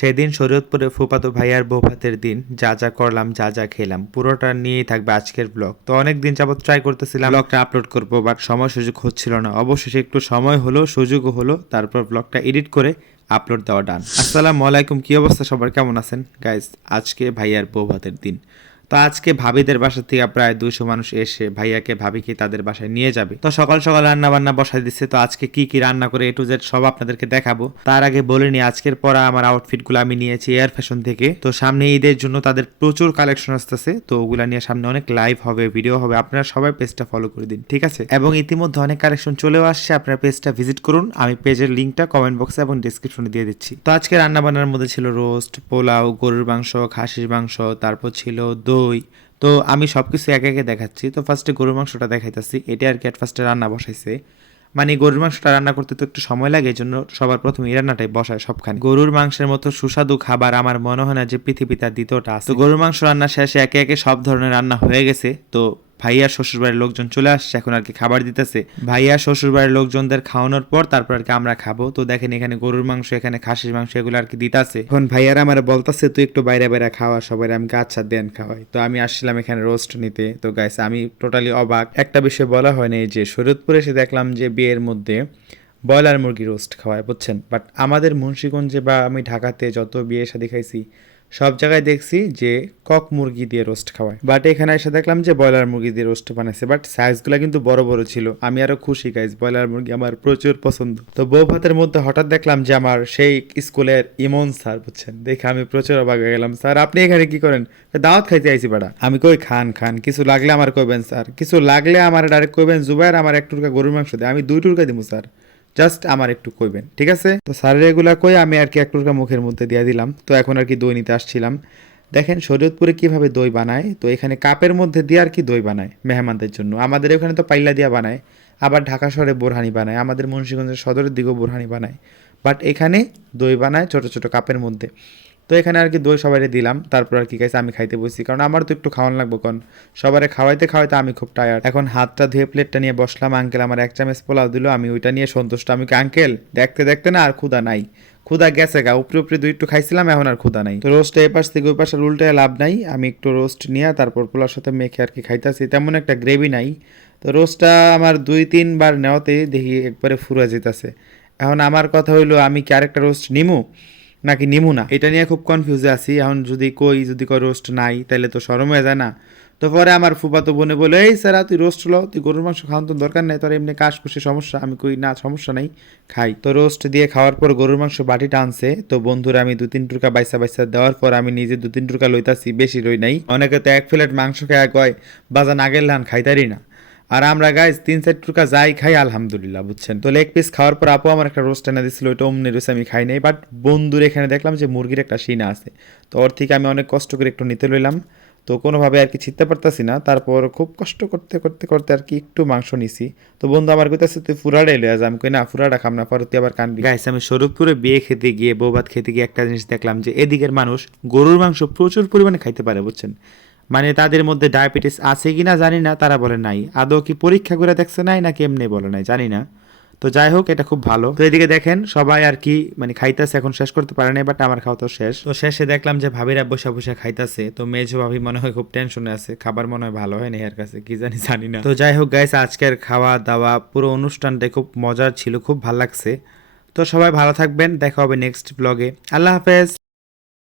সেদিন শরীয়তপুরে ফুপাতো ভাইয়ার বৌভাতের দিন, যা যা করলাম, যা যা খেলাম। পুরোটা নিয়েই থাকবে আজকের ব্লগ তো অনেক দিন যাবত ট্রাই করতেছিলাম ব্লগটা আপলোড করব বাট সময় সুযোগ হচ্ছিল না। অবশেষে একটু সময় হলো সুযোগ হলো, তারপর ব্লগটা এডিট করে আপলোড দেওয়া ডান আসসালামু আলাইকুম, কী অবস্থা সবার? কেমন আছেন? গাইজ আজকে ভাইয়ার বৌভাতের দিন। তো আজকে ভাবিদের বাসা থেকে প্রায় দুশো মানুষ এসে ভাইয়াকে, ভাবিকে তাদের বাসায় নিয়ে যাবে। তো সকাল সকাল রান্না বান্না বসাই দিচ্ছে। তো আজকে কি কি রান্না করে এ টু জেড সব আপনাদেরকে দেখাবো। তার আগে বলে নি আজকের পরা আমার আউটফিটগুলো আমি নিয়েছি এয়ার ফ্যাশন থেকে। তো সামনে ঈদের জন্য তাদের প্রচুর কালেকশন আসতেছে। তো ওগুলা নিয়ে সামনে অনেক লাইভ হবে ভিডিও হবে। আপনারা সবাই পেজটা ফলো করে দিন, ঠিক আছে? এবং ইতিমধ্যে অনেক কালেকশন চলেও আসছে। আপনারা পেজটা ভিজিট করুন। আমি পেজের লিঙ্কটা কমেন্ট বক্সে এবং ডিসক্রিপশনে দিয়ে দিচ্ছি। তো আজকে রান্না বান্নার মধ্যে ছিল রোস্ট পোলাও, গরুর মাংস, খাসির মাংস, তারপর ছিল দই তো আমি সব কিছু একে একে দেখাচ্ছি। তো ফার্স্টে গরুর মাংসটা দেখাইতেছি। এটা আর কি অ্যাট ফার্স্টে রান্না বসাইছে। মানে গরুর মাংসটা রান্না করতে তো একটু সময় লাগে এই জন্য সবার প্রথমে এই রান্নাটাই বসায় সবখানে। গরুর মাংসের মতো সুস্বাদু খাবার আমার মনে হয় না যে পৃথিবী তার দ্বিতীয়টা আছে। গরুর মাংস রান্না শেষে একে একে সব ধরনের রান্না হয়ে গেছে। তো ভাইয়ার শ্বশুরবাড়ির লোকজন চলে আসছে, এখন আর কি খাবার দিতেছে। ভাইয়া শ্বশুরবাড়ির লোকজনদের খাওয়ানোর পর তারপর আর কি আমরা খাব। তো দেখেন এখানে গরুর মাংস, এখানে খাসির মাংস এগুলো আর কি দিতাছে। এখন ভাইয়ার আমার বলতাছে, তুই একটু বাইরে বাইরে খাওয়া, সবাই আমি আচ্ছা দেন খাওয়াই। তো আমি আসছিলাম এখানে রোস্ট নিতে। তো গাইস আমি টোটালি অবাক। একটা বিষয় বলা হয় না যে, শরীয়তপুরে এসে দেখলাম যে, বিয়ের মধ্যে ব্রয়লার মুরগি রোস্ট খাওয়ায়, বুঝছেন? বাট আমাদের মুন্সিগঞ্জে বা আমি ঢাকাতে যত বিয়ে শাদী খাইছি সব জায়গায় দেখছি যে কক মুরগি দিয়ে রোস্ট খাওয়ায়। বাট এখানে এসে দেখলাম যে ব্রয়লার মুরগি দিয়ে রোস্ট বানাইছে। বাট সাইজগুলো কিন্তু বড় বড় ছিল। আমি আরও খুশি গাইজ ব্রয়লার মুরগি আমার প্রচুর পছন্দ। তো বউ ভাতের মধ্যে হঠাৎ দেখলাম যে আমার সেই স্কুলের ইমন স্যার, বুঝছেন? দেখে আমি প্রচুর অবাক হয়ে গেলাম। স্যার, আপনি এখানে কি করেন? দাওয়াত খাইতে আইছি বাড়া আমি কই, খান খান, কিছু লাগলে আমার কইবেন, স্যার। কিছু লাগলে আমার ডাইরেক্ট কইবেন, জুবাইর আমার এক টুকরা গরুর মাংস দেয়, আমি দুই টুকরা দিব স্যার। জাস্ট আমার একটু কইবেন, ঠিক আছে? তো স্যারের এগুলা কই আমি আর কি এক টুকরা মুখের মধ্যে দিয়ে দিলাম। তো এখন আর কি দই নিতে আসছিলাম। দেখেন শরীয়তপুরে কীভাবে দই বানায়, তো এখানে কাপের মধ্যে দিয়ে আর কি দই বানায় মেহমানদের জন্য। আমাদের এখানে তো পাইলা দিয়া বানায়, আবার ঢাকা শহরে বোরহানি বানায়, আমাদের মুন্সিগঞ্জের সদরের দিকেও বোরহানি বানায়। বাট এখানে দই বানায় ছোট ছোট কাপের মধ্যে। তো এখানে আর কি দই সবাই দিলাম। তারপর আর কি গাইছে আমি খাইতে বসছি। কারণ আমার তো একটু খাওয়ান লাগবে কারণ সবারে খাওয়াইতে খাওয়াইতে আমি খুব টায়ার্ড এখন হাতটা ধুয়ে প্লেটটা নিয়ে বসলাম। আঙ্কেল আমার এক চামচ পোলাও দিল। আমি ওইটা নিয়ে সন্তুষ্ট। আমি আঙ্কেল দেখতে দেখতে না আর ক্ষুদা নাই। ক্ষুদা গেছে গা। উপরে উপরে দুই একটু খাইছিলাম, এখন আর ক্ষুদা নাই। তো রোস্টটা এপাশ থেকে ওই পাশে উল্টায় লাভ নাই। আমি একটু রোস্ট নিয়ে তারপর পোলার সাথে মেখে আর কি খাইতেছি। তেমন একটা গ্রেভি নাই। তো রোস্টটা আমার দুই তিনবার নেওয়াতে দেখি একবারে ফুরা যেতেছে এখন আমার কথা হইল, আমি কি আরেকটা রোস্ট নিমু? নাকি নিমু না? এটা নিয়ে খুব কনফিউজে আছি। এখন যদি কই যদি কই রোস্ট নাই তাহলে তো সরম হয়ে যায় না। তো পরে আমার ফুফাতো বোনে বলে, এই স্যার তুই রোস্ট লো, তুই গরুর মাংস খাওয়ান তো দরকার নেই, তোর এমনি কাশ কুশি সমস্যা। আমি কই, না, সমস্যা নাই, খাই। তো রোস্ট দিয়ে খাওয়ার পর গরুর মাংস বাটিটা আনছে। তো বন্ধুরা, আমি দু তিন টুকা বাইসা বাইসা দেওয়ার পর আমি নিজে দু তিন টুকা লইতাছি, বেশি রই নাই। অনেকে তো এক প্লেট মাংস খেয়ে কয়, বাজান আগের লান খাইতারি না। আর আমরা গাইজ তিন চার টুকা যাই খাই, আলহামদুলিল্লাহ, বুঝছেন? তো লেগ পিস খাওয়ার পর আপু আমার একটা রোস্ট এনে দিছিল, ওইটা অমনি রয়েছে, আমি খাই নাই বাট বন্ধুর এখানে দেখলাম যে মুরগির একটা সিনা আছে। তো ওর থেকে আমি অনেক কষ্ট করে একটু নিতে লইলাম। তো কোনোভাবে আর কি ছিটতে পারতাছি না, তারপর খুব কষ্ট করতে করতে করতে আর কি একটু মাংস নিছি। তো বন্ধু আমার কইতাছে, তুই ফুরাটা এলে আজ আমি কই, না ফুরাটা খাম না পরে তুই আবার কানবি গাইস আমি স্বরূপপুরে বিয়ে খেতে গিয়ে, বৌভাত খেতে গিয়ে একটা জিনিস দেখলাম যে, এদিকের মানুষ গরুর মাংস প্রচুর পরিমাণে খাইতে পারে, বুঝছেন? মানে তাদের মধ্যে ডায়াবেটিস আছে কিনা জানি না, তারা বলে নাই। আদৌ কি পরীক্ষা করে দেখছে নাই নাকি এমনি বলে নাই, জানি না। তো যাই হোক, এটা খুব ভালো। তো এদিকে দেখেন, সবাই আর কি মানে খাইতেছে, এখন শেষ করতে পারে নাই বাট আমার খাওয়া তো শেষ। তো শেষে দেখলাম যে ভাবিরা বসে বসে খাইতেছে। তো মেজো ভাবি মনে হয় খুব টেনশনে আছে। খাবার মনে হয় ভালো হয় না এর কাছে, কি জানি জানি না। তো যাই হোক গাইস আজকের খাওয়া দাওয়া পুরো অনুষ্ঠানটা খুব মজার ছিল, খুব ভালো লাগছে। তো সবাই ভালো থাকবেন, দেখা হবে নেক্সট ব্লগে আল্লাহ হাফেজ।